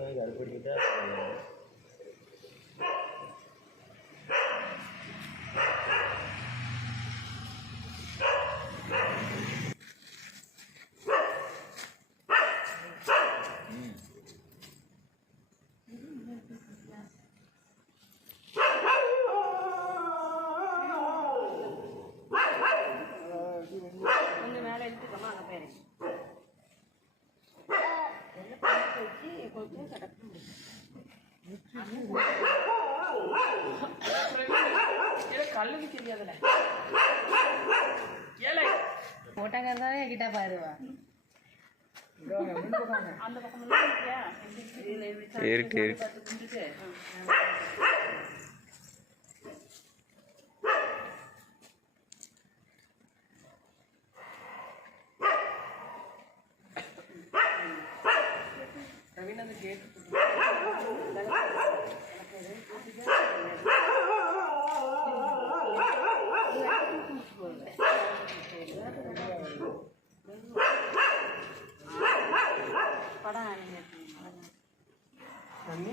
தலைமைக்கு அடுப்படிக்கிட்டா கொஞ்சம் மேலே எடுத்துக்கமா அங்கே பேர் கொஞ்சம் கிடக்கு கல்லுக்கு தெரியாதுல ஏழை போட்டாங்க இருந்தாலே கிட்ட பாருவா அந்த பக்கம் ரவீந்திர கேட் படம் தண்ணி தண்ணி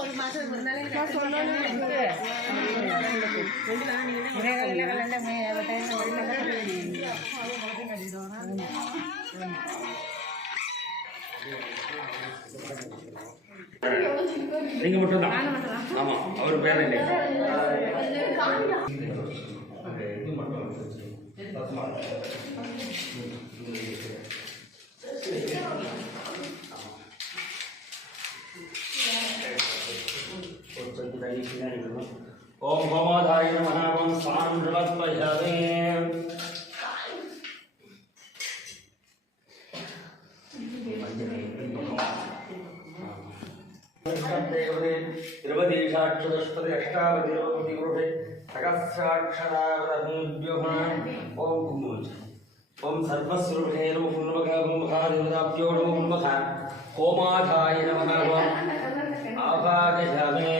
ஒரு மாசம் நீங்க மட்டும் தான். ஆமா, அவர் பேர் இல்லை. ஓம் கோமாதாய நமः. ஓம் ஸ்நானம் பிரவர்த்தயாமி. திருவதீஷாட்சதஸ்பதி அஷ்டாவதிரோதிகுருடே சகஸ்ராட்சராவதமேभ्यो ஓம் குமுஜ ஓம் சர்வஸ்வரூபே நமோ குணமகாபமகாதிவதாப்யோ நமோ குணமகா கோமாதாய நமः. ஓம் ஆபாகயாமி.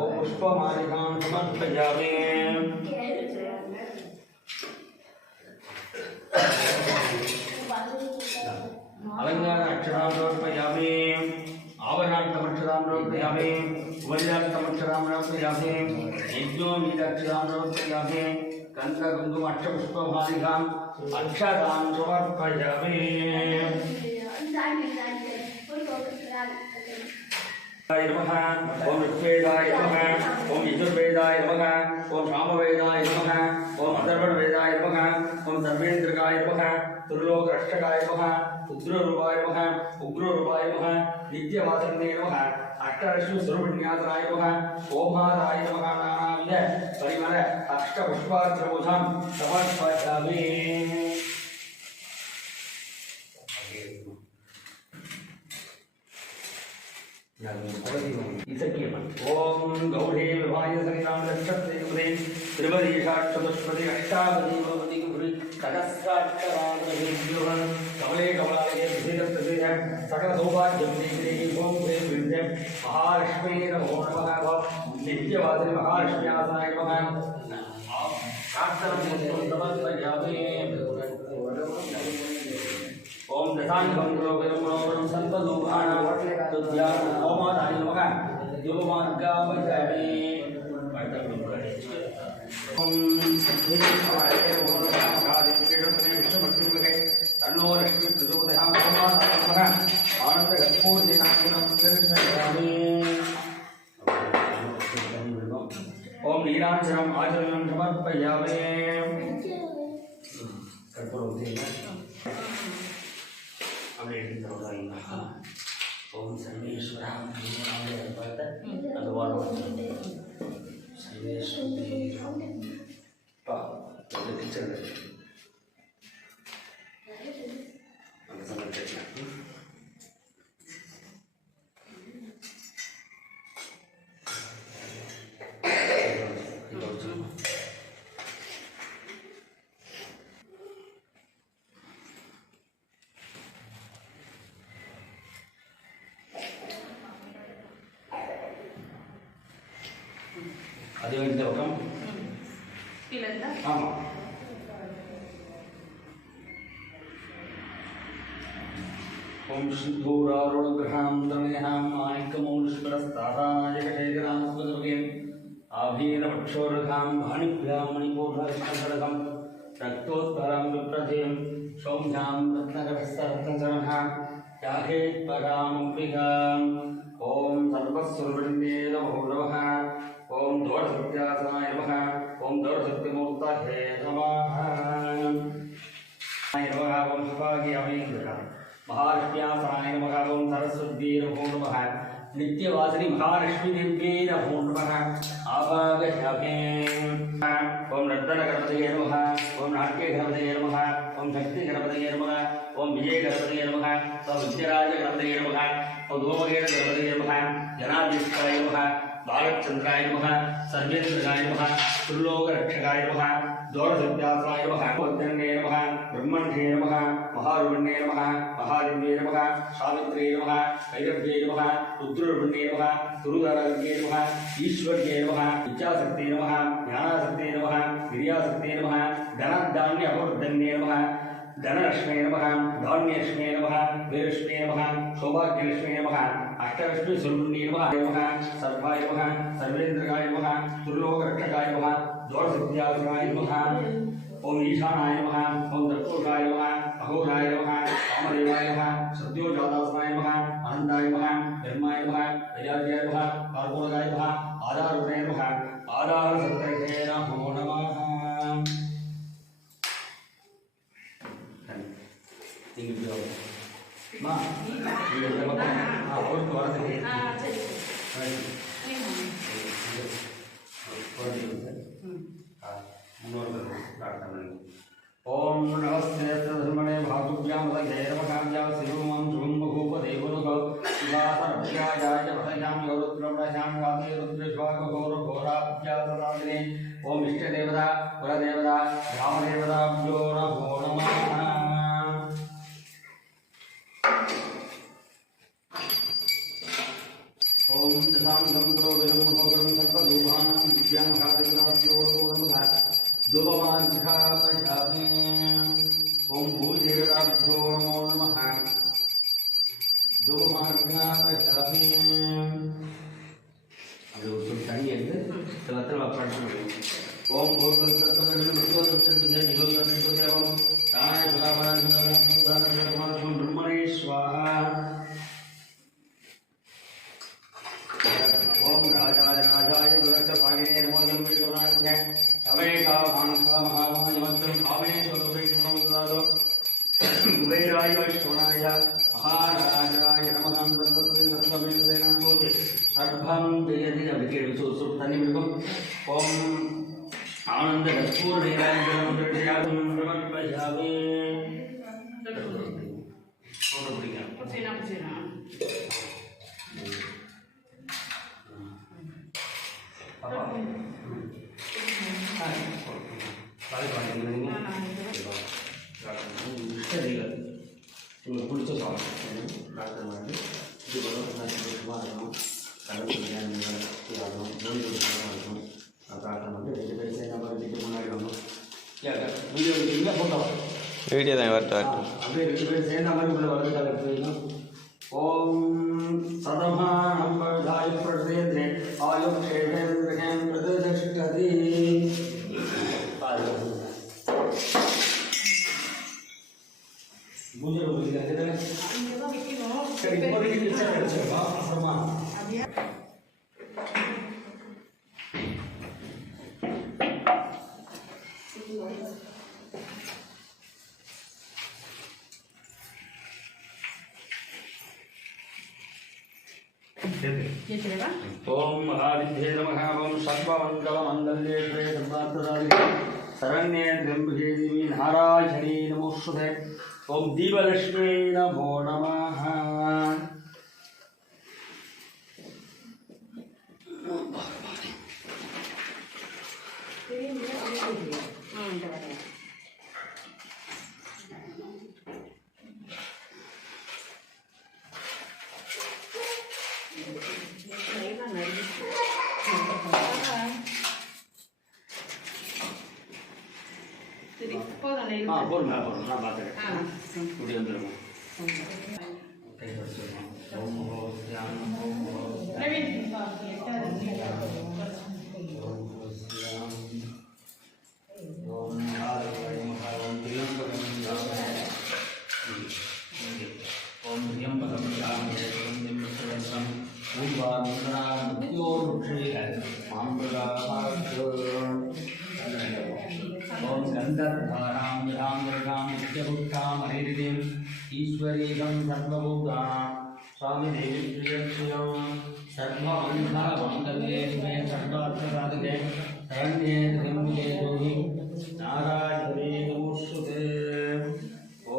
ஓம் புஷ்பமாலிகாं சமர்ப்பயாமி. अलंकार अक्षराम रोपयामि. आवरणार्थम अक्षराम रोपयामि. वल्यार्थम अक्षराम रोपयामि. यज्ञोपवीत अक्षराम रोपयामि. कंठ कुंकुम अक्षपुष्पमालिकां अक्षरां समर्पयामि. ओम ऋग्वेदाय नमः. ओम यजुर्वेदाय नमः. ओम सामवेदाय नमः. ओम अथर्ववेदाय नमः. ओम सर्वेन्द्रकाय नमः. त्रिलोकरक्षकाय नमः. रुद्ररूपाय नमः. उग्ररूपाय नमः. नित्यवासने नमः. अष्टरश्मि स्वरूपन्यासनाय नमः. ओमाराय नमः. नानाविध परिमल अष्टपुष्पार्चनबोधं समर्पयामि. ओम गौड़े विभाय सरितां रक्षते गुरे त्रिवदीषाक्षदुष्पदे अष्टावदीवदि गुरे सहस्राक्षराभ्यो कमले कमलालये विधिदत्तदेह सकल सौभाग्यं देहि ओम श्री विद्ये महालक्ष्मी नमो नमः. नित्यवासिनि महालक्ष्म्यासनाय नमः. प्रार्थनां समर्पयामि. यथांगं गुरोगुरुं संतदुभानां तुद्यान ओमादाय नमः योगमार्गावैतामि ओम सद्गुरुदेवाय नमः आदित्येन विष्णुभक्तिमगे तन्नो रश्मि प्रचोदयात् ओमादाय नमः आनन्दगर्भोदेनां दर्शयामि ओम नीलांजनम् आचरणं समर्पयामि ओम सर्वेश्वराय नमः அதே இந்த பக்கம் இல்லைங்களா? ஆமாம். ஓம் சித்தூராருணகிரகாம் தமயஹாம் மாணிக்கமௌலிஷ்கரஸ்தாராநாயகசேகராமஸ்வதர்கேம் ஆபீனபக்ஷோரகாம் பாணிभ्यां மணிபூர்ணரத்னகடகம் ரக்தோத்பரம் விப்ரதேம் சௌம்யாம் ரத்னகரஸ்தரத்னசரணாம் யாகேத் பராமம்பிகாம் ஓம் சர்வஸ்வர்வண்ணே நமோ நமः ओम दौड़सत्यासनाय नमः ओम दौड़सत्यमूर्तये नमः ओम सुभाग्यामि महालक्ष्म्यासनाय नमः ओम सरस्वती नमो नमः नित्यवासिनी महालक्ष्मी देव्यै नमो नमः आवागयामि ओम नर्तनगणपतये नमः ओम नाट्यगणपतये नमः ओम शक्तिगणपतये नमः ओम विजयगणपतये नमः ओम विद्यराजगणपतये नमः ओम धूमकेतुगणपतये नमः जनाधिष्ठाय नमः बालचंद्राय नमः सर्वेन्द्राय नमः त्रिलोकरक्षकाय नमः दौड़सत्यासनाय नमः वन्दने नमः ब्रह्मण्ये नमः महारुण्ये नमः महादेव्ये नमः सावित्र्ये नमः वैरभ्ये नमः रुद्ररुण्ये नमः दुर्गार्गे नमः ईश्वर्ये नमः इच्छाशक्ते नमः ज्ञानाशक्ते नमः क्रियाशक्ते नमः धनधान्य अभिवृद्धन्ये नमः धनलक्ष्मे नमः धान्यलक्ष्मे नमः वीरलक्ष्मे नमः सौभाग्यलक्ष्मे नमः अष्टलक्ष्मी स्वरूपिणे नमः सर्वाय नमः सर्वेन्द्राय नमः त्रिलोकरक्षकाय नमः दौड़सत्यासनाय नमः ओम ईशानाय नमः ओम दत्तोषाय नमः अघोराय नमः कामदेवाय नमः सत्योजातासनाय नमः आनन्दाय नमः धर्माय नमः वैराग्याय नमः कर्पूरगाय नमः आधाररूपाय नमः आधारसत्ये नमो नमः மா இந்த பக்கம் அவருக்கு வரதுக்கு ओम नमस्ते धर्मणे भागुभ्यां वदैरवकाभ्यां शिवमं शुभं बभूवदेवरुगौ शिवासरभ्याजाय भयां गौरुद्रमणश्यां कामे रुद्रश्वाघोरघोराभ्या तदाग्ने ओम इष्टदेवता कुलदेवता ग्रामदेवताभ्यो नमो नमः ओम दशांगं पुरोगं मनोगं सर्वदुभानां विद्यां घातयनाभ्यो नमः दुर्वार्घामयामि ओम भूदेवताभ्यो नमो नमः दुर्वार्घामयामि அது ஒரு தண்ணி எடுத்து சிலத்தில் வப்பாடு ஓம் भूर्भुवस्सुदेवं नारायण सुधामराजं ब्रह्मणे स्वाहा ओम राजाय दुरक्षभागिने नमो जन्मे सवे का मानका महामहिमन्त्रं कामेश्वरो नमो कुबेराय वैष्णवाय महाराजाय नमः ब्रह्मस्तेन बोधि सर्वं जयति अभिके सुसुप्तनि मृगं ओम आनंद कर्पूर नीराजनं दर्शयामि समर्पयामि फोटो प्रिया पुछेना पापा हां सारे पानी लेंगे சரிங்க உங்களுக்கு பிடிச்ச சாங் டாக்டர் மாதிரி இது கூட சும்மா இருக்கணும் கடவுள் விஞ்ஞானம் ஆகணும் நோய் இருக்கும் டாக்டர் வந்து 2 பேர் சேர்ந்து நம்ம வீட்டுக்கு முன்னாடி வரணும் வீடியோ எங்கே போட்டோம் வீடியோ தான் வரட்டு அப்படியே 2 பேரும் சேர்ந்த மாதிரி உள்ள வலது கால எடுத்து வைக்கணும். ஓம் சதமானம் பதாய பிரதேந்தே ஆயுக்ஷேவேந்திரகேம் பிரததஷ்டதி. பூஜை பண்ணிக்கிறேன். சரி இப்போதைக்கு பிக்சர் எடுத்துக்கலாம். அப்புறமா ओम महाविद्ये नमः ओम सर्वमंगलमंगल्ये सर्वार्थसाधिके शरण्ये त्र्यंबके देवी नारायणी नमोस्तुते ओम दीपलक्ष्मी नमो नमः. போடுங்க நான் பார்த்துக்கிறேன். இப்படி வந்துடுங்க. ओम गंधर्वाणां विधामृगां नित्यभुक्तां हरिदिं ईश्वरीं सर्वभूतानां स्वामिदेवी प्रियप्रियं सर्वमङ्गलमङ्गल्ये शिवे सर्वार्थसाधके शरण्ये त्र्यम्बके गौरी नारायणे नमोस्तुते.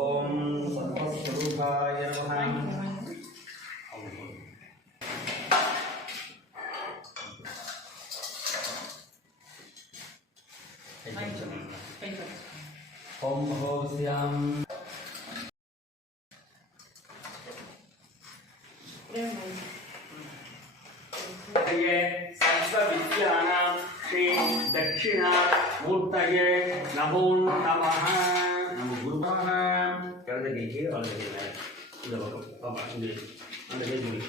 ओम सर्वस्वरूपाय नमः. ओम होस्याम ये सर्व विद्यानां श्री दक्षिणा मूर्तये नमो नमः. नमो गुरुः कहते कि ये और ये இந்த பக்கம் பாப்பா இந்த அந்த பேஜ் முடி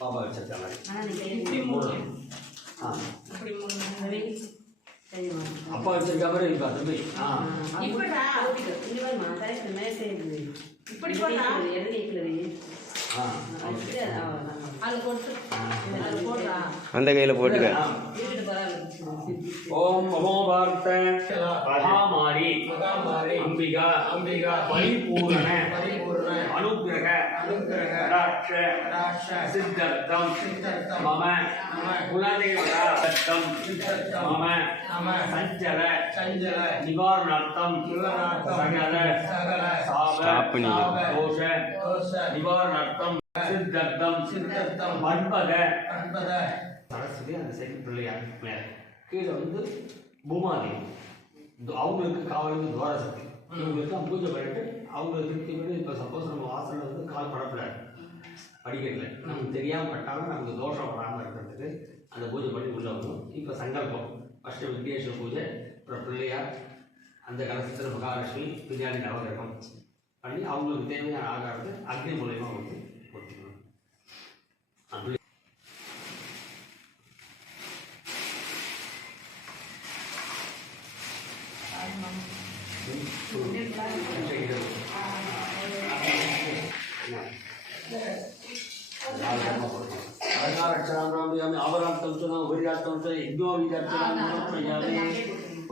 பாப்பா வச்சிருக்காங்க. அப்பா வச்சிருக்க மாதிரி இப்ப தம்பி அந்த கையில் போட்டுக்க. ஓம் நமோ பார்த்த மகாமாரி அம்பிகா பரிபூரண அனுக்கிரக கடாட்ச சித்தர்த்தம் மம குலதேவதா தத்தம் மம சஞ்சல நிவாரணார்த்தம் சகல சாப தோஷ நிவாரணார்த்தம் சித்தர்த்தம் மன்பத சரஸ்வதி அந்த சைடு பிள்ளையார் மேல கீழே வந்து பூமாதேவி அவங்களுக்கு காவலுக்கு துவார சக்தி இவங்களுக்கு பூஜை பண்ணிட்டு அவங்க திருப்தி பண்ணி இப்போ சப்போஸ் நம்ம வாசலில் வந்து கால் படப்படாது படிக்கட்டில் நமக்கு தெரியாமல் பட்டாலும் நமக்கு தோஷம் வராமல் இருக்கிறதுக்கு அந்த பூஜை பண்ணி உள்ள வரணும். இப்போ சங்கல்பம் ஃபஸ்ட்டு விக்னேஸ்வர பூஜை, அப்புறம் பிள்ளையார், அந்த கலசத்தில் மகாலட்சுமி, பின்னாடி நவகிரகம் பண்ணி அவங்களுக்கு தேவையான ஆகாரத்தை அக்னி மூலயமா வந்து கொடுத்துக்கணும். அப்படி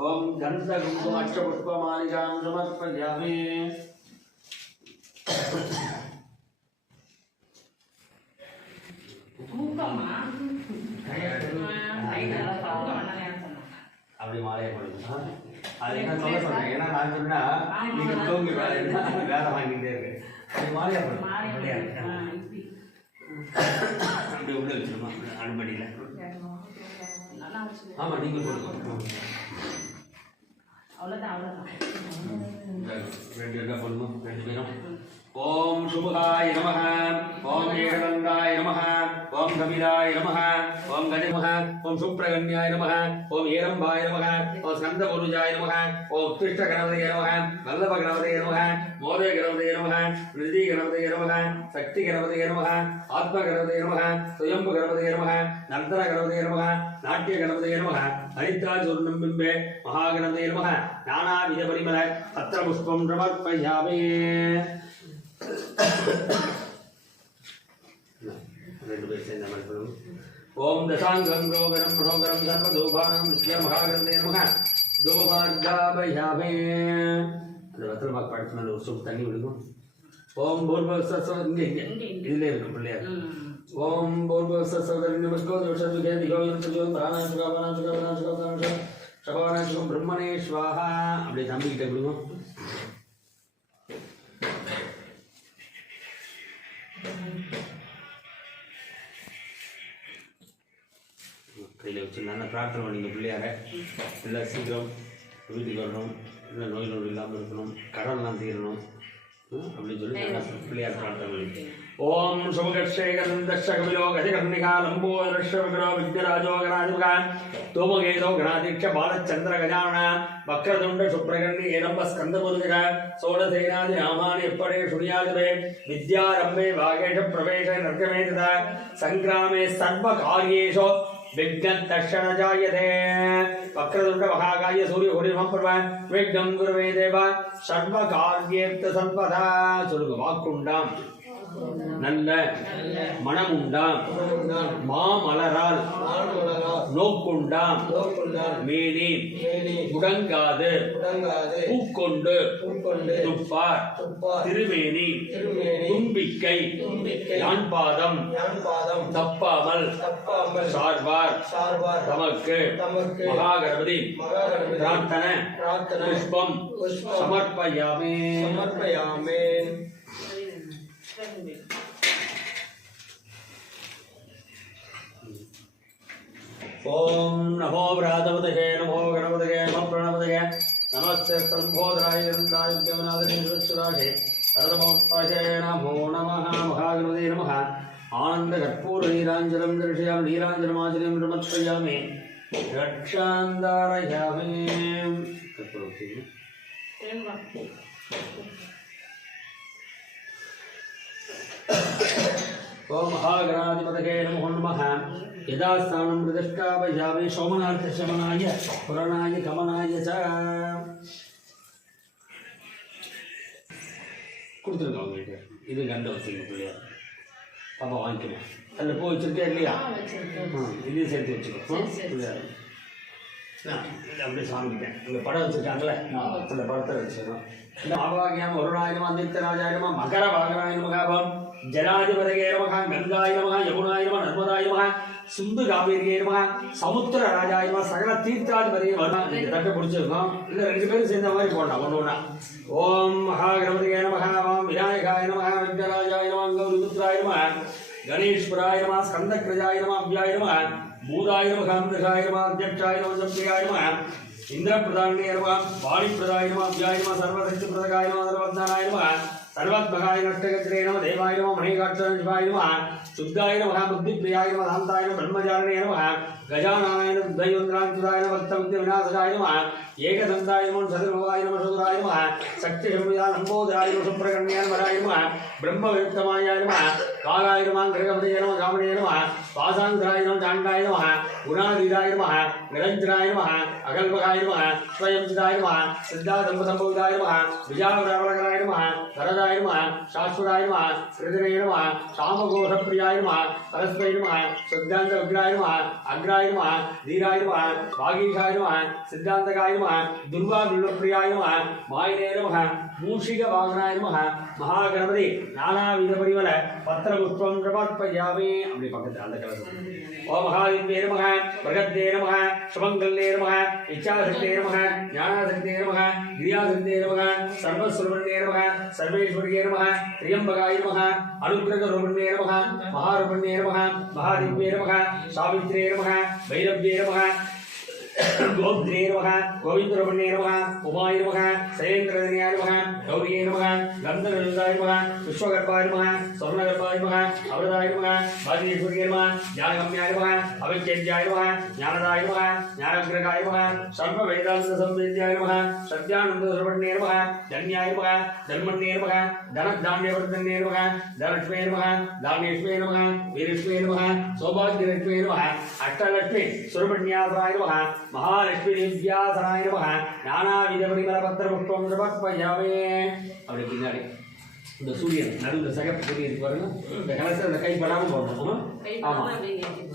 ओम गंध कुंकुमच्च पुष्पमालिकां समर्पयामि. அப்படி மாலையை போடுங்க. அது என்ன சொல்ல சொல்றேன், ஏன்னா நான் சொன்னா நீங்க தூங்கி வேலை வாங்கிட்டே இருக்கு. அப்படி மாலையா போடுங்க. அப்படி உள்ள வச்சிருமா அனுப்படியில். ஆமா நீங்க போடுங்க. ரெண்டு என்ன பண்ணணும், ரெண்டு பேரும். ஓம் சுமுகாய நமஹ, ஓம் ஏகதந்தாய நமஹ, ஓம் கபிலாய நமः ஓம் கஜ நமः ஓம் சுப்ரகன்யாய நமः ஓம் ஏரம்பாய நமः ஓம் ஸ்கந்தபுருஜாய நமः ஓம் உத்திஷ்ட கணபதயே நமः வல்லப கணபதயே நமः மோதய கணபதயே நமः நிருதி கணபதயே நமः சக்தி கணபதயே நமः ஆத்ம கணபதயே நமः சுயம்பு கணபதயே நமः நர்தன கணபதயே நமः நாட்டிய கணபதயே நமः ஹரித்ராஜூர்ணம் பிம்பே மகாகணபதயே நமः நானாவித பரிமள பத்திர புஷ்பம் சமர்ப்பயாமி. ரெண்டு பேர் சேர்ந்த மாதிரி சொல்லணும். ஓம் தசாங்கம் ரோகரம் மனோகரம் சர்வதோபானம் நித்ய மகாகணபதயே நமः தூபமார்காபயாமி. அந்த வத்திரமாக்கு படுத்து ஒரு சொப்பு தண்ணி விடுக்கும். ஓம் பூர்வஸ்வ இங்கே இதில் இருக்கும் பிள்ளையார். ஓம் பூர்வஸ்வம் பிரம்மணே ஸ்வாஹா. அப்படியே தம்பிக்கிட்ட விடுவோம். கையில் வச்சு நல்லா பிரார்த்தனை பண்ணிங்க பிள்ளையார. இல்லை சீக்கிரம் வீட்டுக்கு வரணும், இல்லை நோய் நோய் இல்லாமல் இருக்கணும், கடன்லாம் தீரணும் அப்படின்னு சொல்லி நல்லா பிள்ளையார் பிரார்த்தனை பண்ணி. ஓம் சுமகேகந்தோ கஜகர்ணிகா லம்போதரோ விக்னராஜோ கணாதிபகா தோமகேதோ கணாதீட்ச பாலச்சந்திர கஜான வக்ரதுண்ட சுப்ரகண்ணி ஏரம்ப ஸ்கந்தபுருஜக சோழசேனாதி நாமானி எப்படே சுனியாதிபே வித்யாரம்பே வாகேஷ பிரவேச நர்கமே ததா சங்கிராமே சர்வ காரியேஷு விக்னம் தர்ஷனஜாயதே. வக்ரதுண்ட மகாகாய சூரிய கோடி நமப்பிரப விக்னம் குருவே தேவா சர்வ காரியேப்த சர்வதா. சொல்லுங்க. வாக்குண்டாம் நல்ல மனமுண்டாம் மாமலரால் நோக்குண்டாம் மேனி முடங்காது பூக்கொண்டு துப்பார் திருமேனி தும்பிக்கை யான்பாதம் தப்பாமல் சார்பார் தமக்கு மகாகணபதி பிரார்த்தன புஷ்பம் சமர்ப்பயாமே. ஓம் நமோ பிராதபதகே நமோ கணபதகே நம பிரணபதகே நமஸ்தே சம்போதராய இருந்தாய தேவநாதனே பரதமோத்பாசே நமோ நமः மகாகணபதே நமः. ஆனந்த கற்பூர நீராஞ்சலம் தரிசயாமி. நீராஞ்சனமாச்சரியம் பிரமத்பயாமி. ரக்ஷாந்தாரயாமி. ஓம் மகாகணாதிபதகே நமோ நமः. யதாஸ்தானம் பிரதிஷ்டாபயாமி. சோமநாத சமனாய புரணாய கமனாய ச. கொடுத்துருங்க அவங்களுக்கு. இது கண்ட வச்சுங்க பிள்ளையார். பாப்பா வாங்கிக்கணும். அதில் பூ வச்சுருக்கே இல்லையா? இதையும் சேர்த்து வச்சுக்கோ பிள்ளையார். அப்படியே சாமிக்கிட்டேன். இங்கே படம் வச்சுருக்காங்களே அந்த படத்தை வச்சுக்கணும். ஆவாகியம் வருணாயிரமா நித்தியராஜாயிரமா மகர வாகனாய மகாபம் ஜனாதிபதகே நமः கங்காய நமः யமுனாய நமः நர்மதாய நமः சிந்து காவேரியே நமः சமுத்திர ராஜாய நமः சகல தீர்த்தாதிபதியே நமः. இந்த தட்டை பிடிச்சிருக்கோம். இல்லை ரெண்டு பேரும் சேர்ந்த மாதிரி போடலாம் ஒன்று ஒன்றா. ஓம் மகாகணபதியே நமः ஓம் விநாயகாய நமः விக்னராஜாய நமः கௌரிபுத்ராய நமः கணேஷ்வராய நமः ஸ்கந்தக்ரஜாய நமः அவ்யாய நமः பூதாய நமः அமிர்தாய நமः அத்தியட்சாய நமः சம்பியாய நமः இந்திரப்பிரதானே நமः வாணிப்பிரதாய நமः அவ்யாய நமः சர்வசக்தி பிரதகாய நமः சர்வஜானாய நமः सर्वत्मगाय नष्टगत्रे नमः देवाय नमः मणिकाक्षराय शिवाय नमः शुद्धाय नमः बुद्धिप्रियाय नमः शान्ताय नमः ब्रह्मचारिणे नमः गजाननाय नमः द्वयोन्द्रांशुराय नमः भक्तविद्याविनाशकाय नमः एकदन्ताय नमः सदर्भवाय नमः शूद्राय नमः शक्तिशम्भिदाय लम्बोदराय नमः सुप्रकन्याय नमः ब्रह्मवित्तमाय नमः कालाय नमः गृहपतये नमः कामणे नमः वासान्तराय नमः चाण्डाय नमः गुणाधीराय नमः निरञ्जनाय नमः अकल्पकाय नमः स्वयंसिदाय नमः सिद्धादम्बसम्भविदाय नमः विजावरावलकराय नमः वरदाय नमः शाश्वताय नमः सृजने नमः सामघोषप्रियाय नमः परस्मै नमः शुद्धान्तविग्राय नमः अग्राय नमः धीराय नमः वागीशाय नमः सिद्धान्तकाय नमः दुर्वादुर्प्रियाय नमः मायिने नमः मूषिकवाहनाय नमः महागणपति नानाविध परिमल पत्रपुष्पं समर्पयामि. அப்படி பக்கத்துல அந்த கலசம். ஓம் மகாலிங்கே நமः பிரகத்தே நமः சுமங்கல்யே நமः இச்சாசக்தே நமः ஞானாசக்தே நமः கிரியாசக்தே நமः சர்வஸ்வரூபிணே நமः सर्वेश्वर्ये नमः त्र्यंबकाय नमः अनुग्रहरूपिणे नमः महारूपिणे नमः महादिव्ये नमः सावित्रे नमः भैरव्ये नमः गोविंद्रे नमः गोविंदरमणे नमः उमाय नमः शैलेन्द्रधन्याय नमः गौरीये नमः गन्धर्वयुताय नमः विश्वकर्माय नमः स्वर्णकर्माय नमः अमृताय नमः भागीश्वर्ये नमः ज्ञानगम्याय नमः अविच्छेद्याय नमः ज्ञानदाय नमः ज्ञानग्रहाय नमः सर्ववेदान्तसंवेद्याय नमः सत्यानन्दसर्वण्ये नमः धन्याय नमः धर्मण्ये नमः धनधान्यवर्धन्ये नमः धनलक्ष्मे नमः धान्येश्वे नमः वीरश्वे नमः सौभाग्यलक्ष्मे नमः अष्टलक्ष्मी सुब्रह्मण्याय नमः महालक्ष्मी दिव्यासनाय नमः नानाविधपरिमलपत्रपुष्पं समर्पयामि அப்படி பின்னாடி இந்த சூரியன் நடுவில் சகப்பு சூரியன் பாருங்க இந்த கலசம் இந்த கை படாமல் போடணும் ஆமா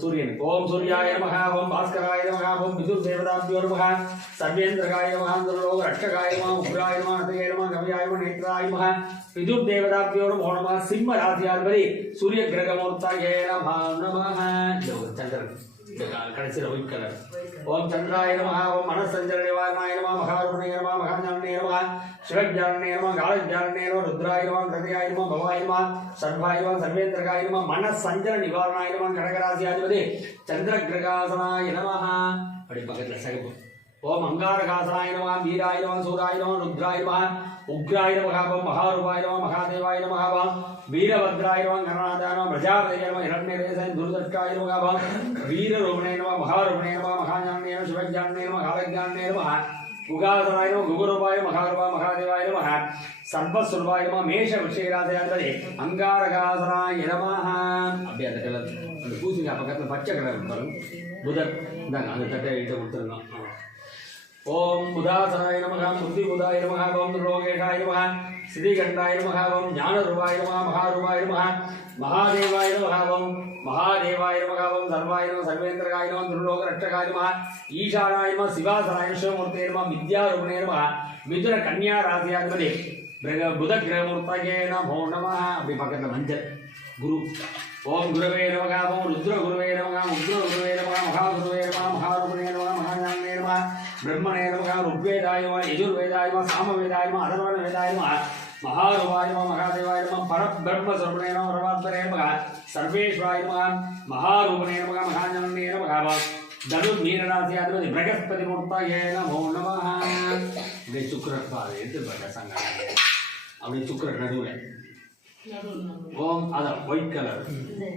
சூரியன் ஓம் சூர்யாய நமஹ ஓம் பாஸ்கராய நமஹ ஓம் விதுர் தேவதாப்யோ நமஹ சர்வேந்திரகாய நமஹ அந்தர்லோக ரட்சகாய நமஹ உக்ராய நமஹ அந்தயே நமஹ கவியாய நமஹ நேத்ராய நமஹ விதுர் தேவதாப்யோ நமஹ சிம்ம ராசியாதிபதி சூரிய கிரகமூர்த்தயே நமஹ சந்திரன் கடைசியில் ஒயிட் கலர் ஓம் சந்திராய நமஹ ஓம் மனசஞ்சல நிவாரணாய நமஹ மகாருணாய நமஹ மகாஞானே நமஹ சிவஞானே நமஹ காலஞானே நமஹ ருத்ராய நமஹ கிருதயாய நமஹ பவாய நமஹ சர்வாய நமஹ சர்வேந்திரகாய நமஹ மனசஞ்சல நிவாரணாய நமஹ கடகராசியாதிபதி சந்திர கிரகாசனாய நமஹ அப்படி பக்கத்தில் சகப்பு ஓம் அங்காரகாசனாய நமஹ வீராய நமஹ சூராய நமஹ ருத்ராய நமஹ உக்ராய நமஹ ஓம் மகாரூபாய நமஹ மகாதேவாய நமஹ ஓம் வீரபத்ராய நமஹ கருணாதாய நமஹ பிரஜாபதய நமஹ இரண்யரேசய துர்தர்ஷாய நமஹ ஓம் வீரரூபணே நமஹ மகாரூபணே நமஹ மகாஞானே நமஹ சிவஞானே நமஹ காலஞானே நமஹ குகாதனாய நமஹ குகுரூபாய மகாரூபா மகாதேவாய நமஹ சர்வஸ்வரூபாய நமஹ மேஷ விஷயராஜயாதிபதி அங்காரகாசனாய நமஹ அப்படியே அந்த கலர் அந்த பூசிங்க பக்கத்தில் பச்சை கலர் பாருங்க புதன் இந்தாங்க அந்த தட்டை எழுத்து கொடுத்துருங்க ஓம் புதாசனாய நமஹ புத்திபுதாய நமஹ ஓம் துர்லோகேஷாய நமஹ சிதிகண்டாய நமஹ ஓம் ஞானரூபாய நமஹ மகாரூபாய நமஹ மகாதேவாய நமஹ ஓம் மகாதேவாய நமஹ ஓம் சர்வாய நமஹ சர்வேந்திரகாய நமஹ துர்லோக ரட்சகாய நமஹ ஈசானாய நமஹ சிவாசனாய சிவமூர்த்தே நமஹ வித்யாரூபணே நமஹ மிதுன கன்யா ராசியாதிபதி புத கிரகமூர்த்தயே நமோ நமஹ அப்படி பக்கத்தில் மஞ்சள் குரு ஓம் குருவே நமஹ ஓம் ருத்ர குருவே நமஹ உக்ர குருவே நமஹ மகாகுருவே நமஹ மகாரூபணே நமஹ மகாஞானே நமஹ ब्रह्मणे नमः ऋग्वेदाय नमः यजुर्वेदाय नमः सामवेदाय नमः अथर्वणवेदाय नमः महारूपाय नमः महादेवाय नमः परब्रह्मस्वरूपिणे नमः परमात्मने नमः सर्वेश्वराय नमः महारूपिणे नमः महाज्ञाने नमः धनुर्मीनराशियाधिपति बृहस्पतिमूर्तये नमो नमः अपने शुक्र எடுத்து பாருங்க சங்க अपने शुक्र நடுவுல ஓம் அத ஒயிட் கலர்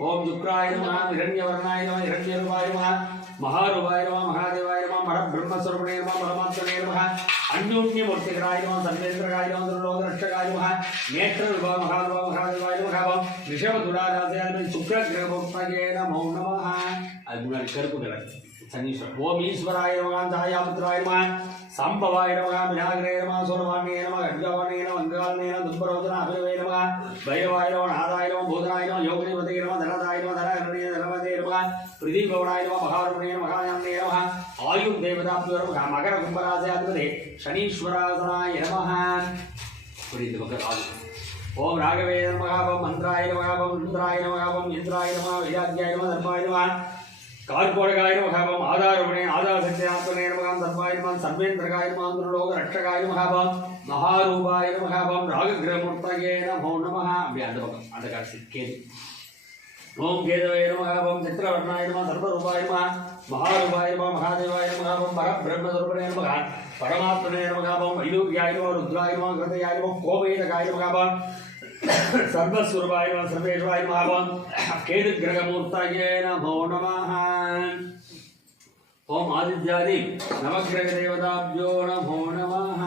ஓம் சுக்ராய நமஹ இரண்யவர்ணாய நமஹ இரண்யரூபாய நமஹ மகாரூபாய நமஹ மகாதேவாய நமஹ பரபிரம்மஸ்வரூபிணே நமஹ பரமாத்மனே நமஹ அந்யோன்யமூர்த்திகராய நமஹ சர்வேந்திரகாய நமஹ துர்லோக ரட்சகாய நமஹ நேத்ரரூபா மகாரூபா மகாதேவாய நமஹ ரிஷபதுலாராசியாதிபதி சுக்ர கிரகமூர்த்தயே நமோ நமஹ அது முன்னாடி கருப்பு கலர் சனீஸ்வரர் ஓம் ஈஸ்வராய நமஹ தாயாபுத்ராய நமஹ சம்பவாய நமஹ விநாயகரே நமஹ சோரவாண்யே நமஹ கட்கவாண்யே நமஹ அங்கால்யே நமஹ தும்பரோதன அபிரவே நமஹ பைரவாய நமஹ நாதாய நமஹ பூதனாய நமஹ யோகினிபதே நமஹ தனதாய நமஹ தனகரணே தனவதே நமஹ பிரதீபவனாய நமஹ மகாரூபணே நமஹ மகாஞானே நமஹ ஆயுர் தேவதாப்யோ நமஹ மகர கும்பராசியாதிபதி சனீஸ்வராசனாய நமஹ புரியுது பக்கம் ஆகு ஓம் ராகவே நமஹ ஓம் மந்திராய நமஹ ஓம் ருத்ராய நமஹ ஓம் இந்திராய நமஹ வைராக்யாய நமஹ தர்மாய நமஹ कार्कोटकाय नमः ओम आधारवणे आधारसत्यात्मने नमः सर्वाय नमः सर्वेन्द्रकाय नमः दुर्लोक रक्षकाय नमः ओम महारूपाय नमः ओम रागग्रहमूर्तये नमो नमः அப்படி அந்த பக்கம் அந்த காட்சி கேது ஓம் கேதவே நமः ஓம் சித்ரவர்ணாய நமः சர்வரூபாய நமः மகாரூபாய நமः மகாதேவாய நமः ஓம் பரபிரம்மஸ்வரூபிணே நமः परमात्मने नमः ओम வைதூர்யாய நமः ருத்ராய நமः கிருதயாய நமः கோபேதகாய நமः ओम सर्वस्वरूपाय नमः सर्वेश्वराय नमः ओम केतुग्रहमूर्तये नमो नमः ओम आदित्यादि नवग्रह देवताभ्यो नमो नमः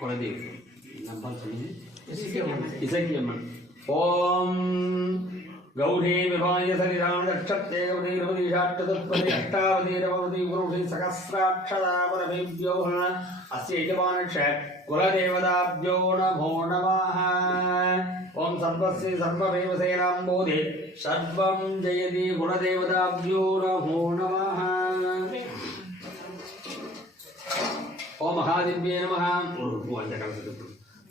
कुलदेव नंबर सुनिए इसेकियमन ओम गौरी विभाय सरिधाम दक्षते गौरी रवदी शाट्टतत्पदे अष्टावधी रवदी गुरुषि सहस्राक्षरावरभेभ्यो अस्य यजमानक्ष कुलदेवताभ्यो नमो नमः ओम सर्वस्य सर्वदेवसेनाम्बोधे सर्वं जयति कुलदेवताभ्यो नमो नमः ओम महादिव्ये नमः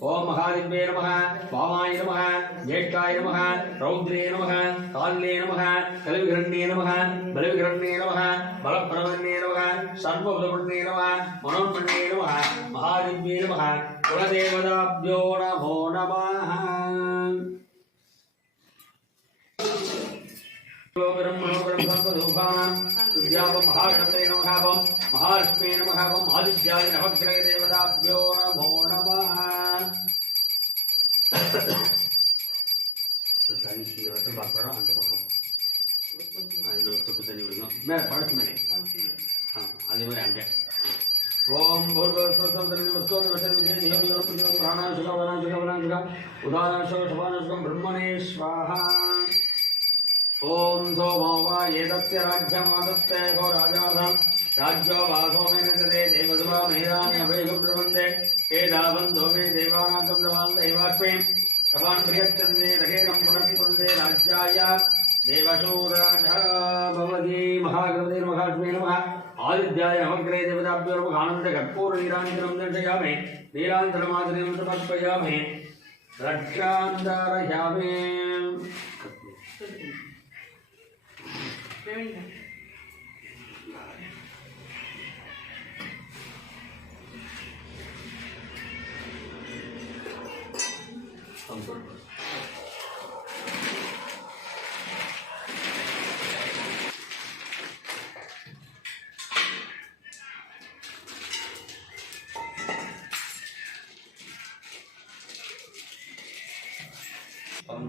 ओम महादिव्ये नमः वामाय नमः ज्येष्ठाय नमः रौद्रे नमः काल्ये नमः कलविघ्रण्ये नमः बलविघ्रण्ये नमः बलप्रवण्ये नमः सर्वबलवण्ये नमः मनोन्मण्ये नमः महादिव्ये नमः कुलदेवताभ्यो नमो नमः महागणपते नमः महालक्ष्मी नमः आदित्याय नवग्रह देवताभ्यो नमो नमः ओम ब्रह्मणे स्वाहा ओम सोमो वा एतस्य राज्यमादत्ते हो राजाधं राज्यो वासो मे नजते देवसुवा मेधानि अभयगं प्रबन्धे एदावन्तो मे देवानागं प्रवान् दैवाक्ष्मे शवान् प्रियच्छन्दे रघेनं पुनस्पन्दे राज्याय देवशूराजा भवति महागणपते महालक्ष्मी नमः आदित्याय नवग्रहे देवताभ्यो नमः आनन्दकर्पूरनीराञ्जनं दर्शयामि नीलाञ्जनमादनं समर्पयामि रक्षान्धारयामि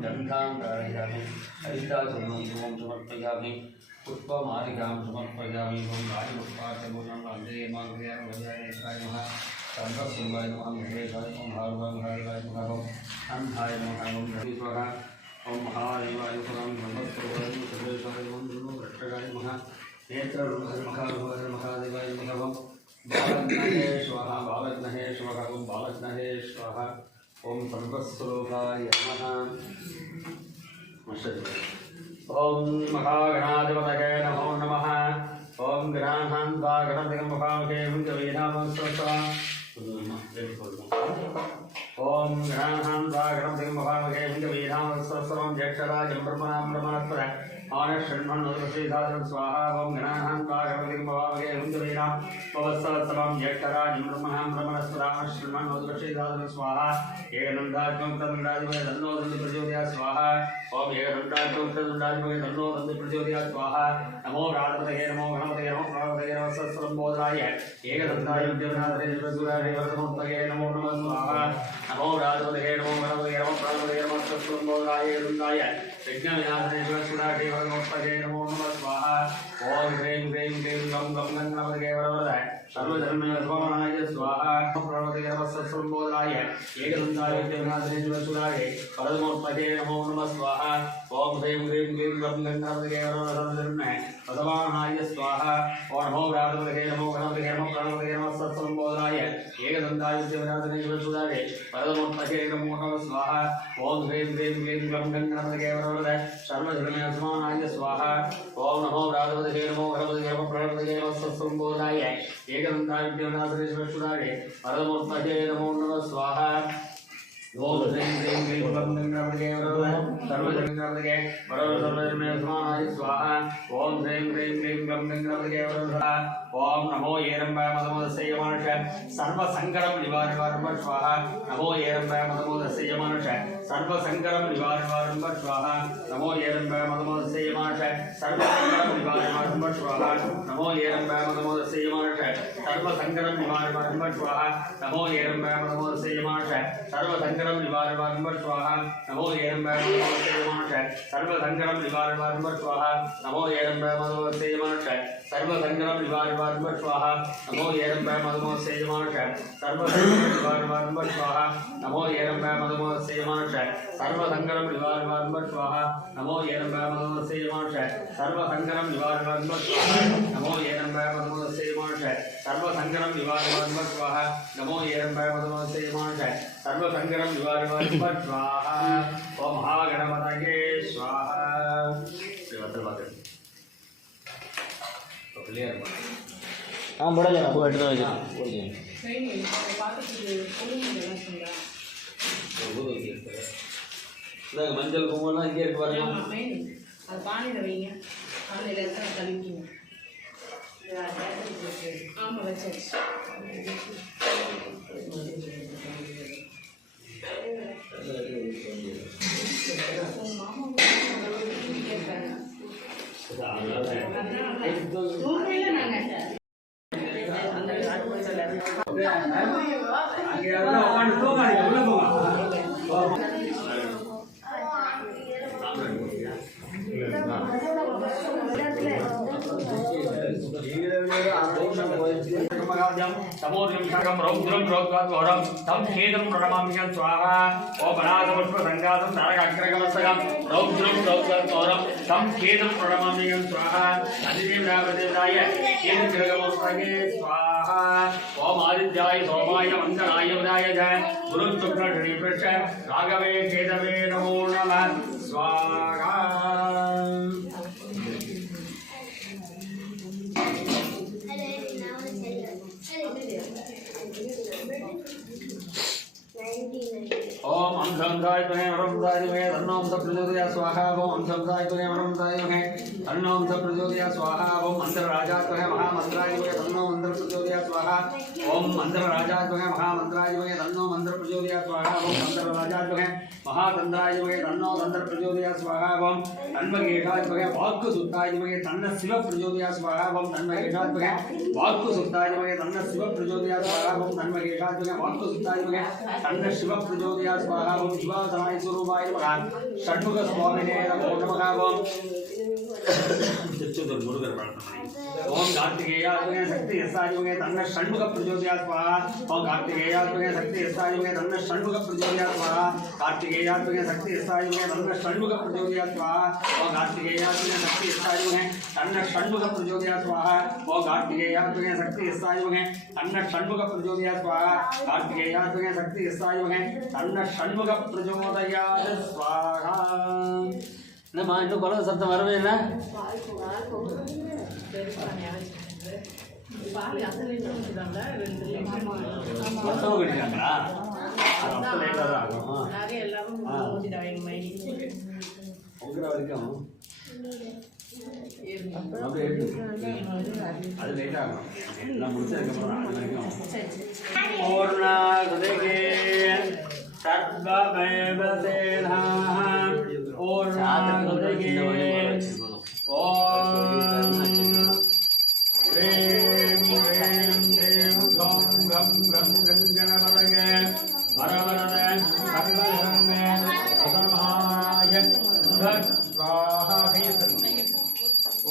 गन्धान्तरयामि हरिताचरणं समर्पयामि पुष्पमालिकां समर्पयामि ओम राजपुष्पार्चपूर्णं वन्दे माङ्गल्यं नमः सर्वसिंहाय नमः महेशाय नमः महादेवाय नमः अन्धाय नमः ओम स्वाहा ओम महादेवाय नमः ब्रह्मस्वरूपाय सर्वेशाय नमः रक्षकाय नमः नेत्ररूपाय नमः महादेवाय नमः बालग्नहे स्वाहा बालग्नहे स्वाहा ओम बालग्नहे स्वाहा ओम सर्वस्वरूपाय नमः ओम महागणाधिपतये नमो नमः ओम गणानान्वा गणपतिं महामहे मुञ्जवेदामस्तोत्रम् ओम गणानान्वा गणपतिं महामहे मुञ्जवेदामस्तोत्रम् ज्येष्ठराजं ब्रह्मणां ब्रह्मणस्पद आनश्रण्मन्नोदृश्रीधातुं स्वाहा ओम गणानान्वा गणपतिं महामहे मुञ्जवेदां पवत्सवत्सवं ज्येष्ठराजं ब्रह्मणां ब्रह्मणस्पद आनश्रण्मन्नोदृश्रीधातुं स्वाहा एकदन्तात्मं तन्मण्डाधिपते तन्नो दन्ति प्रचोदयात् स्वाहा ओम एकदन्तात्मं तन्मण्डाधिपते तन्नो दन्ति प्रचोदयात् स्वाहा नमो राजपतये नमो गणपतये नमो प्राणपतये नमः सहस्रम्बोधराय एकदन्ताय विद्यानाथरे शिवसुराय वरदमोत्तये नमो नमः स्वाहा नमो राजपतये नमो गणपतये नमो प्राणपतये नमः सहस्रम्बोधराय एकदन्ताय विघ्नविनाशने शिवसुराय वरदमोत्तये नमो नमः स्वाहा ओम ह्रीं ह्रीं क्लीं गं गं गणपतये वरवरदाय सर्वधर्मे स्वामनाय स्वाहा प्राणपतये नमः सहस्रम्बोधराय एकदन्ताय विद्यानाथरे शिवसुराय वरदमोत्तये नमो नमः स्वाहा ओम ह्रीं ह्रीं क्लीं गं गणपतये वरवरदाय भगवानाय स्वाहा ओम नमो राजपतये नमो गणपतये नमो प्राणपतये नमः सहस्रम्बोधराय एकदन्ताय विद्यानाथरे शिवसुराय वरदमोत्तये नमो नमः स्वाहा ओम ह्रीं ह्रीं क्लीं गं गणपतये वरवरदाय सर्वधर्मे स्वामनाय स्वाहा ओम नमो राजपतये नमो गणपतये नमो प्राणपतये नमः सहस्रम्बोधराय एकदन्ताय विद्यानाथरे शिवसुराय वरदमोत्तये नमो नमः स्वाहा ओम ह्रीं ह्रीं क्लीं गं गणपतये वरवरदाय सर्वधर्मे स्वामनाय स्वाहा ओम ह्रीं ह्रीं क्लीं गं गणपतये वरवरदाय ओम नमो येरम्बाय मदमोदस्य यमानुष सर्व संकटं निवारणाय स्वाहा नमो येरम्बाय मदमोदस्य यमानुष सर्व संकटं निवारणाय स्वाहा नमो येरम्बाय मदमोदस्य यमानुष सर्व संकटं निवारणाय स्वाहा नमो येरम्बाय मदमोदस्य यमानुष सर्व संकटं निवारणाय स्वाहा नमो येरम्बाय मदमोदस्य यमानुष सर्व संकटं निवारणाय स्वाहा नमो येरम्बाय मदमोदस्य यमानुष सर्व संकटं निवारणाय स्वाहा नमो येरम्बाय मदमोदस्य यमानुष सर्व संकटं निवारणाय स्वाहा नमो येरम्बाय मदमोदस्य यमानुष सर्व संकटं निवारणाय स्वाहा नमो येरम्बाय मदमोदस्य यमानुष सर्व संकटं निवारणाय स्वाहा नमो येरम्बाय मदमोदस्य यमानुष सर्व संकटं निवारणाय स्वाहा नमो येरम्बाय मदमोदस्य यमानुष सर्व संकटं निवारणाय स्वाहा नमो येरम्बाय मदमोदस्य यमानुष सर्व संकटं निवारणाय स्वाहा ओम महागणपतये स्वाहा क्लियर हाँ बड़ा जाना वो हटना है नहीं पात्रத்துக்கு பொண்ணுங்க சொல்றா இந்த மஞ்சள் குங்குமம்லாம் இங்கே இருக்கு பாருங்க ஆமா மெயின் அது பானையில வைங்க பானையில இருந்தா கலக்கிங்க ஆமா வச்சாச்சு மாமா கேட்பாங்க தூங்கவே நாங்க அந்த அடுப்புல அங்கே எல்லாம் உட்காந்து தூங்காதீங்க, உள்ள போங்க. तमोद्यं रौद्रं रौद्रं तं खेदं प्रणमाम्यं स्वाहा ओपनादपुष्पसङ्गातं तारकाग्रगमस्तकं रौद्रं रौद्रं तं खेदं प्रणमाम्यं स्वाहा अधिदेवदेवताय खेदग्रगमस्तके स्वाहा ओम आदित्याय सोमाय मङ्गलाय उदाय च गुरुशुक्रशनिप्रश्च राघवे खेदवे नमो नमः स्वाहा ओम अंशंसाय तुहे वरंसाय तुहे धन्नों स प्रचोदया स्वाहा ओम अंशंसाय तुहे वरंसाय तुहे धन्नों स प्रचोदया स्वाहा ओम मंत्र राजा तुहे महामंत्राय तुहे धन्नों मंत्र प्रचोदया स्वाहा ओम मंत्र राजा तुहे महामंत्राय तुहे धन्नों मंत्र प्रचोदया स्वाहा ओम मंत्र राजा तुहे महातंत्राय तुहे धन्नों तंत्र प्रचोदया स्वाहा ओम तन्मगेशाय तुहे वाक् सुत्ताय तुहे तन्न शिव प्रचोदया स्वाहा ओम तन्मगेशाय तुहे वाक् सुत्ताय तुहे तन्न शिव प्रचोदया स्वाहा ओम तन्मगेशाय तुहे वाक् सुत्ताय तुहे तन्न शिव प्रचोदया स्वाहा ओम शिवाय स्वरूपाय नमः षण्मुख स्वामिने नमो नमः ओम चतुर् मुरुगन प्रार्थना ओम कार्तिकेयाय तुहे शक्ति यसाय तुहे तन्न षण्मुख प्रचोदया स्वाहा ओम कार्तिकेयाय तुहे शक्ति यसाय तुहे तन्न षण्मुख प्रचोदया स्वाहा कार्तिकेयाय तुहे शक्ति यसाय तुहे तन्न षण्मुख प्रचोदया स्वाहा ओम कार्तिकेयाय तुहे शक्ति यसाय तुहे तन्न षण्मुख प्रचोदया स्वाहा ओम कार्तिकेयाय तुहे शक्ति यसाय तुहे तन्न षण्मुख प्रचोदया स्वाहा कार्तिकेयाय तुहे शक्ति यसाय तुहे तन्न षण्मुख प्रचोदया स्वाहा என்னம்மா இன்னும் குழந்தை சத்தம் வரவே இல்லை மொத்தமாக கட்டிட்டாங்களா அது அப்போ லேட்டாக தான் ஆகும் உங்கிற வரைக்கும் அப்படியே அது லேட் ஆகும் எல்லாம் முடிச்சதுக்கப்புறம் அது வரைக்கும் பூர்ணாகுதிகே சர்வமேவ சேனாஹ பூர்ணாகுதிகே ஓம் ह्रीं ह्रीं ह्रीं गं गं गं गङ्गणवरगे वरवरदे सर्वधर्मे प्रथमाय स्वाहा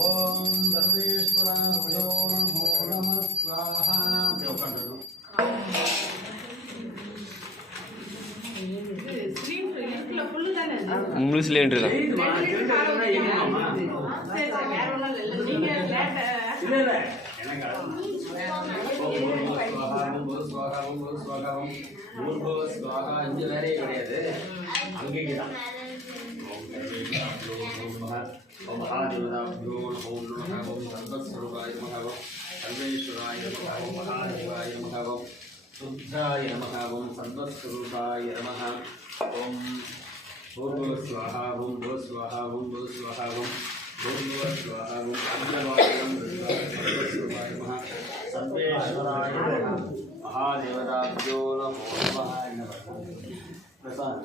ओम सर्वेश्वराय नमो नमः स्वाहा முழு சிலிண்டர் தான் இங்க வேறே கிடையாது அங்கேயே தான் ओम महादेवताभ्यो नमो नमः ओम सर्वस्वरूपाय नमः ओम सर्वेश्वराय नमः ओम महादेवाय नमः ओम शुद्धाय नमः ओम सर्वस्वरूपाय नमः ओम भूर्भुवः स्वाहा ओम भूर्भुवः स्वाहा ओम भूर्भुवः स्वाहा ओम भूर्भुवः स्वाहा ओम सर्वस्वरूपाय नमः सर्वेश्वराय नमः महादेवताभ्यो नमो नमः प्रसाद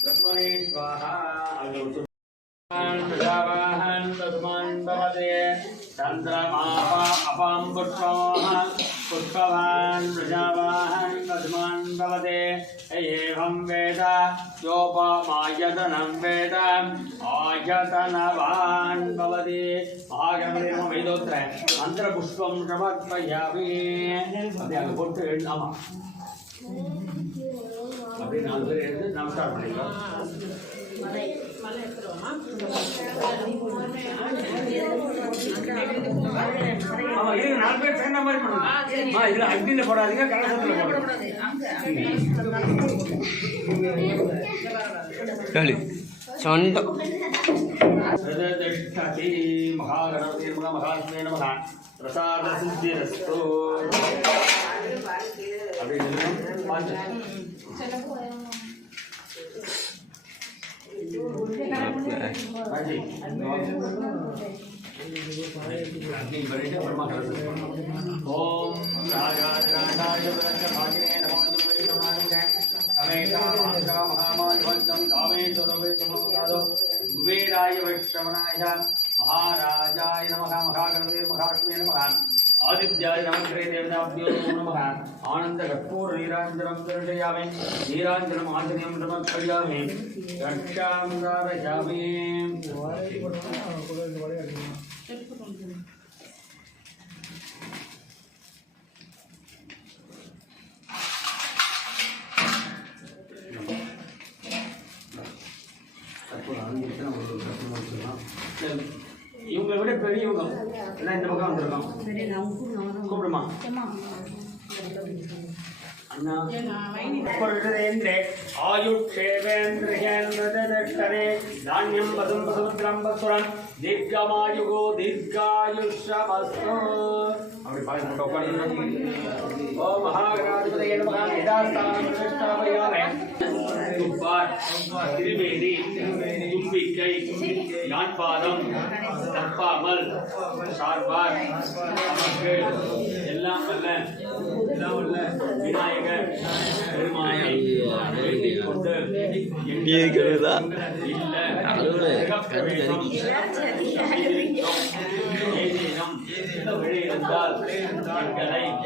ब्रह्मणे स्वाहा प्रजावाहन तस्मान् भवते चन्द्रमापा अपां पुष्पवाहन पुष्पवान् प्रजावाहन तस्मान् भवते एवं वेद योपमायतनं वेद आयतनवान् भवति महागणपति नमः वेदोत्तर मन्त्रपुष्पं समर्पयामि अद्याग पोट्टु आमा அப்படி 4 பேர் எடுத்து நமஸ்காரம் பண்ணிக்கலாம் ஆமா இது 4 பேர் சேர்ந்த மாதிரி பண்ணுங்க இதுல அக்னியில போடாதீங்க கலசத்துல போடுங்க களி சொண்டம் பிரததிஷ்டதி மகாகணபதி நமः மகாலட்சுமி நமः பிரசாத சித்திரஸ்து அப்படின்னு பாத்து ஓம் ராஜாஜாண்டாய பிரஜபாகினே நமோ நமः கமேஷா மாத்ரா மகாமாயுவந்தம் காமேஸ்வரவே நமோ குபேராய வைஷ்ணவனாய மகாராஜாய நமः மகாகணபதி மகாலட்சுமி நமः ஆதித்யாய நமஸ்கரே தேவதாப்தியோ நமः ஆனந்த கற்பூர நீராஞ்சனம் தர்ஷயாமி நீராஞ்சனம் ஆஞ்சனம் நமஸ்கரியாமி ரக்ஷாம் தாரயாமி இவங்களை விட பெரியவங்க எல்லாம் இந்த பக்கம் வந்திருக்கோம் கூப்பிடுமா அண்ணா ஆயுஷேவேந்திரேந்திரேந்திரே தானியம் பசும் பசுமுத்திரம் பசுரம் தீர்க்கமாயுகோ தீர்க்காயுஷமஸ்து அப்படி பாருங்க உட்காந்து ஓ மகாகணாதிபதியே நமः யதாஸ்தானம் பிரதிஷ்டாபயாமி துப்பார் திருவேதி தும்பிக்கை யாழ்ப்பாணம் தப்பாமல் சார்பார் நமக்கு எல்லாம் வல்ல விநாயகர் பெருமானை வேண்டிக் கொண்டு விழையிருந்தால்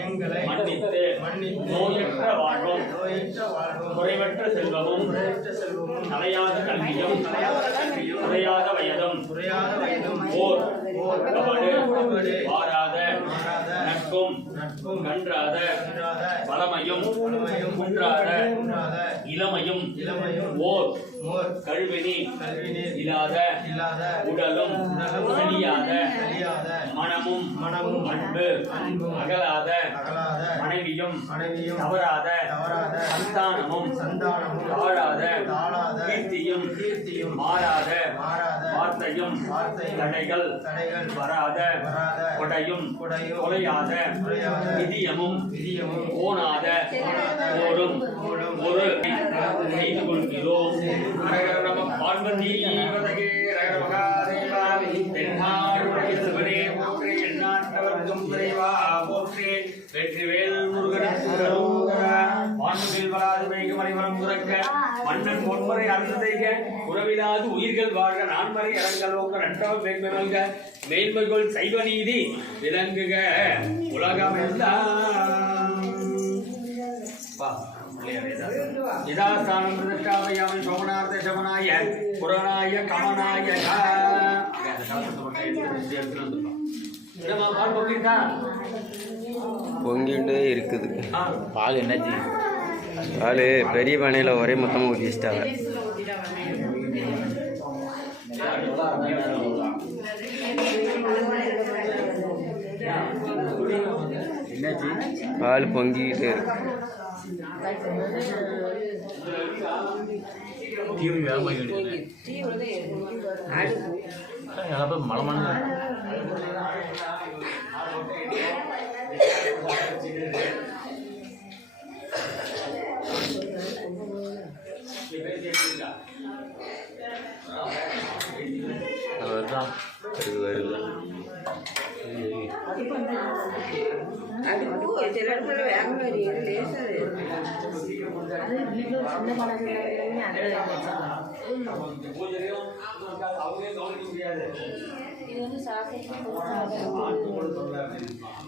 எங்களை மன்னித்து நோயற்ற வாழ்வும் குறைவற்ற செல்வமும் தலையாத கல்வியும் குறையாத வயதும் ஓர் வாராத நட்பும் கன்றாத வளமையும் குன்றாத இளமையும் ஓர் கல்வினி இல்லாத உடலும் அழியாத மனமும் அன்பு அகலாத மனைவியும் தவறாத சந்தானமும் தாழாத கீர்த்தியும் மாறாத வார்த்தையும் தடைகள் வராத கொடையும் தொலையாத விதியமும் ஓனாத போரும் ஒரு செய்து கொள்கிறோம். நம பார்வதி போற்றி எண்ணாட்டவர்க்கும் விரைவா போற்றி வெற்றிவேல் முருகன் வான்முகில் வராது வைக மறைவரம் துறக்க மன்னன் பொன்முறை அரசு செய்க உறவிலாது உயிர்கள் வாழ்க நான்மறை அரங்கல் ஓக்க நட்டவம் மேன்மை நல்க மேன்மைகள் சைவ நீதி விளங்குக உலகமெல்லாம். யதாஸ்தானம் பிரதிஷ்டாபயாமி சோமனார்த்த சமனாய புரணாய கமனாய பொங்கிட்டே இருக்குது. பால் என்னாச்சு? பால் பெரிய பானையில் ஒரே மொத்தமாக ஊற்றி வச்சிட்டாங்க. பால் பொங்கிக்கிட்டே இருக்கு. மலமான இது வந்து சாப்பிட்டு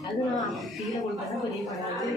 அது நான் கீழே கொடுத்தா பெரிய படாது.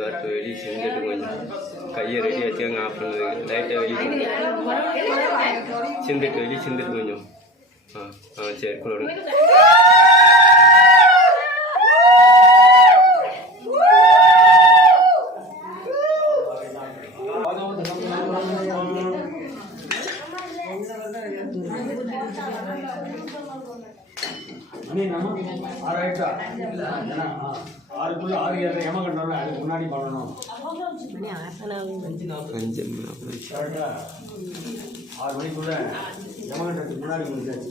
வரட்டு வெளியே செஞ்சுட்டு கொஞ்சம் கையை ரெடி வச்சுக்காங்க ஆஃப் பண்ணுவாங்க லைட்டாக வெளியே சிந்துட்டு வெளியே சிந்துட்டு கொஞ்சம் சரி கூட ஆறாயிட்டா ஆறுக்குள்ள 6 7 ஏமா கட்டணும் அதுக்கு முன்னாடி பண்ணணும் கரெக்டா 6 மணிக்குள்ள ஏமா கட்டுறதுக்கு முன்னாடி முடிஞ்சாச்சு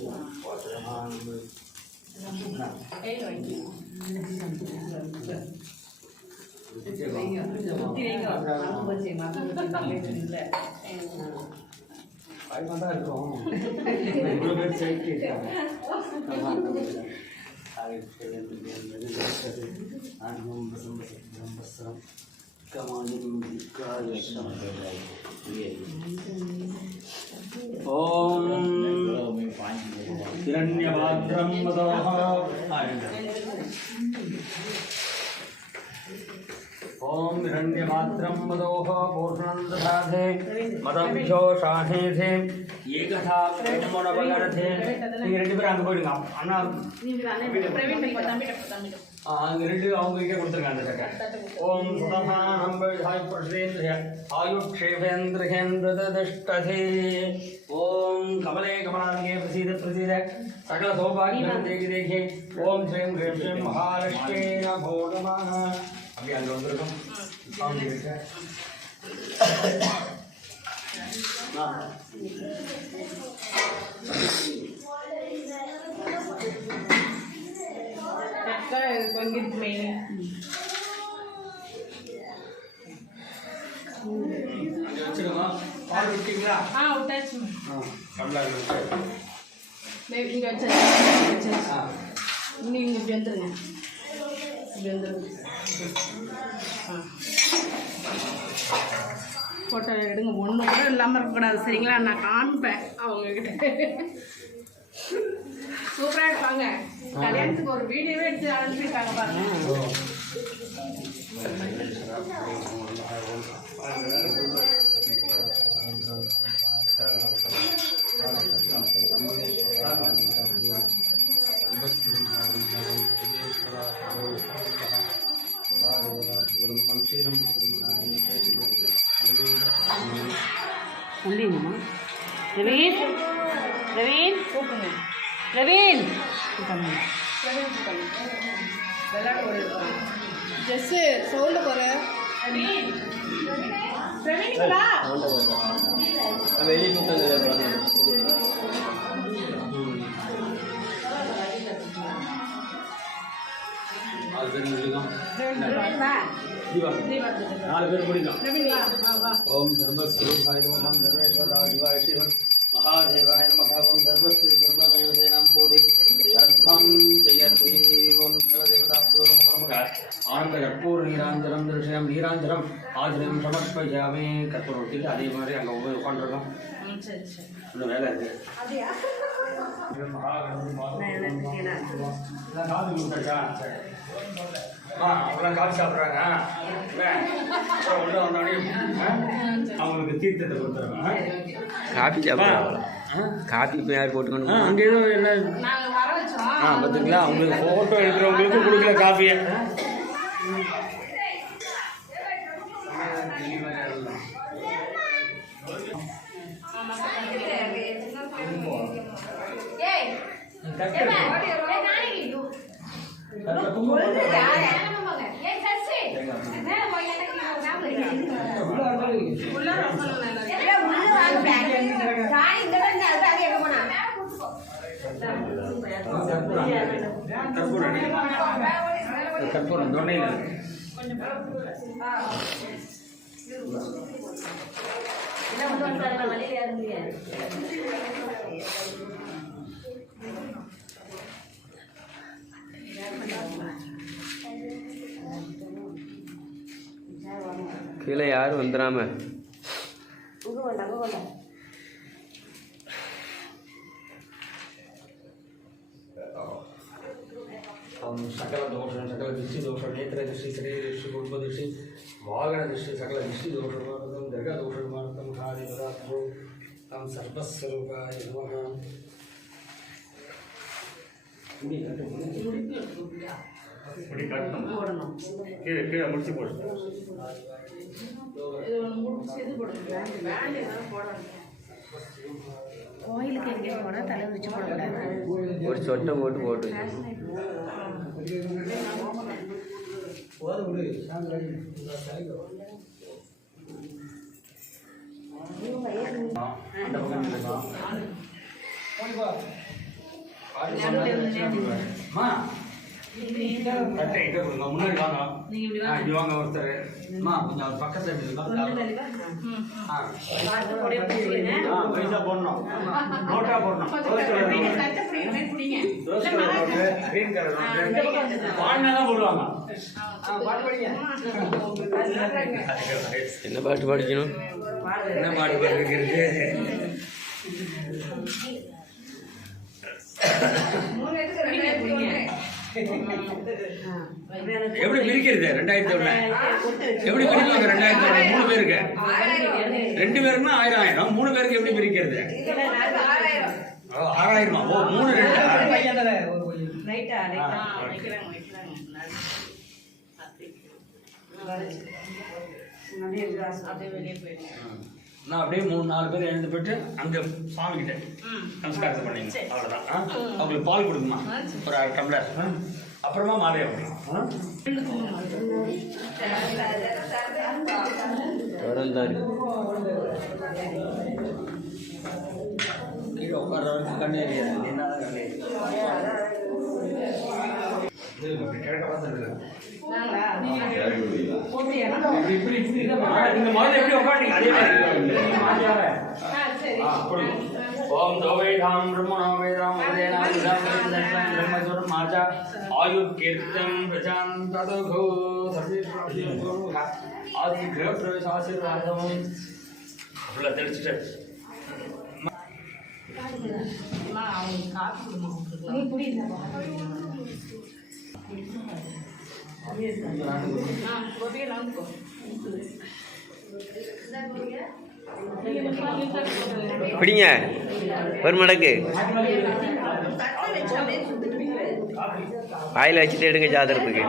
தான் இருக்கும் இவ்வளோ பேர் சேர்த்து இருக்காங்க ஓம் हिरण्यपात्रं वदः ओम हिरण्यपात्रं वदोः पूर्णं दधाते मदभ्यो शाहेथे एकथा ब्रह्मणवगरथे நீங்க ரெண்டு பேரும் அங்க போயிடுங்க அண்ணா அங்க ரெண்டு அவங்க கிட்ட கொடுத்துருங்க அந்த சட்டை ஓம் சதமானம் பைதாய் பிரசேந்திர ஆயுக்ஷேபேந்திரஹேந்திரதிஷ்டதே ஓம் கமலே கமலாங்கே பிரசீத பிரசீத சகல சௌபாகியம் தேகி தேகே ஓம் ஸ்ரீம் ஹ்ரீம் ஸ்ரீம் மகாலட்சுமி நமோ நமः அப்படியே அங்க வந்திருக்கோம் சாமி கிட்ட வச்சுக்கோங்க பால் விட்டீங்களா விட்டாச்சு நீங்க வச்சு நீங்க இப்படி வந்துருங்க இப்படி வந்துருங்க ஃபோட்டோ எடுங்க ஒன்று கூட இல்லாமல் இருக்கக்கூடாது சரிங்களா நான் காமிப்பேன் அவங்கக்கிட்ட சூப்பராக இருப்பாங்க கல்யாணத்துக்கு ஒரு வீடியோவே எடுத்து அனுப்பிட்டாங்க பாருங்க प्रवीण प्रवीण प्रवीण ஜஸ்ட் சவுண்டு போகிற வெளியே நாலு பேர் பிடிக்கும் ஓம் சர்வஸ்வரூபாய நமः சர்வேஸ்வராய சிவாய சிவ மகாதேவாய நமः ஓம் சர்வஸ்ரீ சர்வமயோஜனாம் போதே சர்வம் ஜெயதே ஓம் சர்வதேவதாப்தோ நமः ஆனந்த கற்பூர நீராஞ்சனம் தரிசனம் நீராஞ்சனம் ஆஜனம் சமர்ப்பயாமே கற்பூர ஒட்டிக்கு அதே மாதிரி அங்கே போய் உட்காந்துருக்கோம் இன்னும் வேலை இருக்கு காது கொடுத்தாச்சா சரி அவங்களாம் காஃபி சாப்பிட்றாங்க உள்ள வந்தோடனே அவங்களுக்கு தீர்த்தத்தை கொடுத்துருவாங்க காஃபி சாப்பிட்றாங்க காஃபி இப்போ யார் போட்டுக்கணும் அங்கே ஏதோ என்ன பார்த்தீங்களா அவங்களுக்கு ஃபோட்டோ எடுக்கிறவங்களுக்கு கொடுக்கல காஃபியை கற்பூரம் தொண்டையில் கீழே யாரும் வந்துடாம सकल दोष सकल दृष्टि दोष नेत्र दृष्टि शरीर दृष्टि कुटुंब दृष्टि வாகன திருஷ்டி சகல திருஷ்டி தோஷமார்த்தம் கிரக தோஷமார்த்தம் காரி பதார்த்தோ தம் சர்வஸ்வரூபாய நமக. முடி கட்டணும், கீழே கீழே முடிச்சு போடு. கோயிலுக்கு எங்கேயும் போனால் தலை வச்சு போடக்கூடாது. ஒரு சொட்டை போட்டு போட்டு முன்னாடி வாங்க, இப்படி வாங்க ஒருத்தர். கொஞ்சம் பக்கத்தில் பைசா போடணும், நோட்டா போடணும். கிரீன் கலர் பாடினாதான் போடுவாங்க. என்ன பாட்டு படிக்கணும்? என்ன பாட்டு படிக்கிறது? எப்படி பிரிக்கிறது? 2001 எப்படி பிரிப்பாங்க? 2001 3 பேருக்கு, 2 பேருக்குன்னா 1000 1000, 3 பேருக்கு எப்படி பிரிக்கிறது? 6000. ஓ 3 நான் அப்படியே 3-4 பேர் எழுந்து போயிட்டு அங்கே சாமி கிட்ட நமஸ்காரத்தை பண்ணீங்க, அவ்வளோதான். அவங்களுக்கு பால் கொடுக்குமா ஒரு 1/2 டம்ளர், அப்புறமா மாலை அப்படிங்க. வரந்தாரு கீழே உட்கார வரைக்கும் கண்ணு எரியாது, என்னதான் கண்ணு எரியாது. கிழக்க பார்த்துருங்க. ஓம் தோவைதாம் பிரம்மணோ வேதாம் பிரம்மசுரம் மாச்சா ஆயுர்கீர்த்தம் பிரசாந்ததோ ஆதி கிரக பிரவேச ஆசீர்வாதம் உள்ள தெளிச்சுட்டு பிடிங்க ஒரு மடக்கு வாயில் வச்சுட்டு எடுங்க ஜாதகத்துக்கு.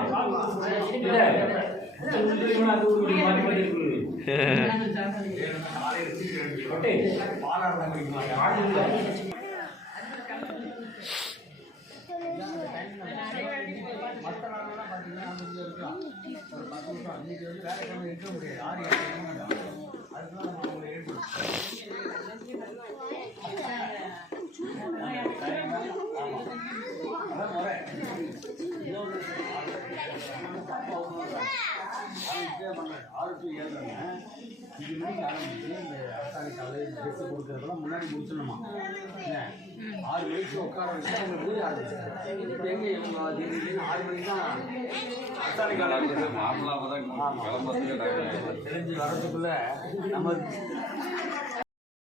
கொடுக்கறதெல்லாம் முன்னாடி முடிச்சிடணுமா? 6 மணிக்கு உட்கார வச்சு பூஜை ஆரம்பிச்சிருக்காங்க. எங்க 6 மணிக்கு தான் அத்தாடி காலம் தெரிஞ்சு வரதுக்குள்ள நம்ம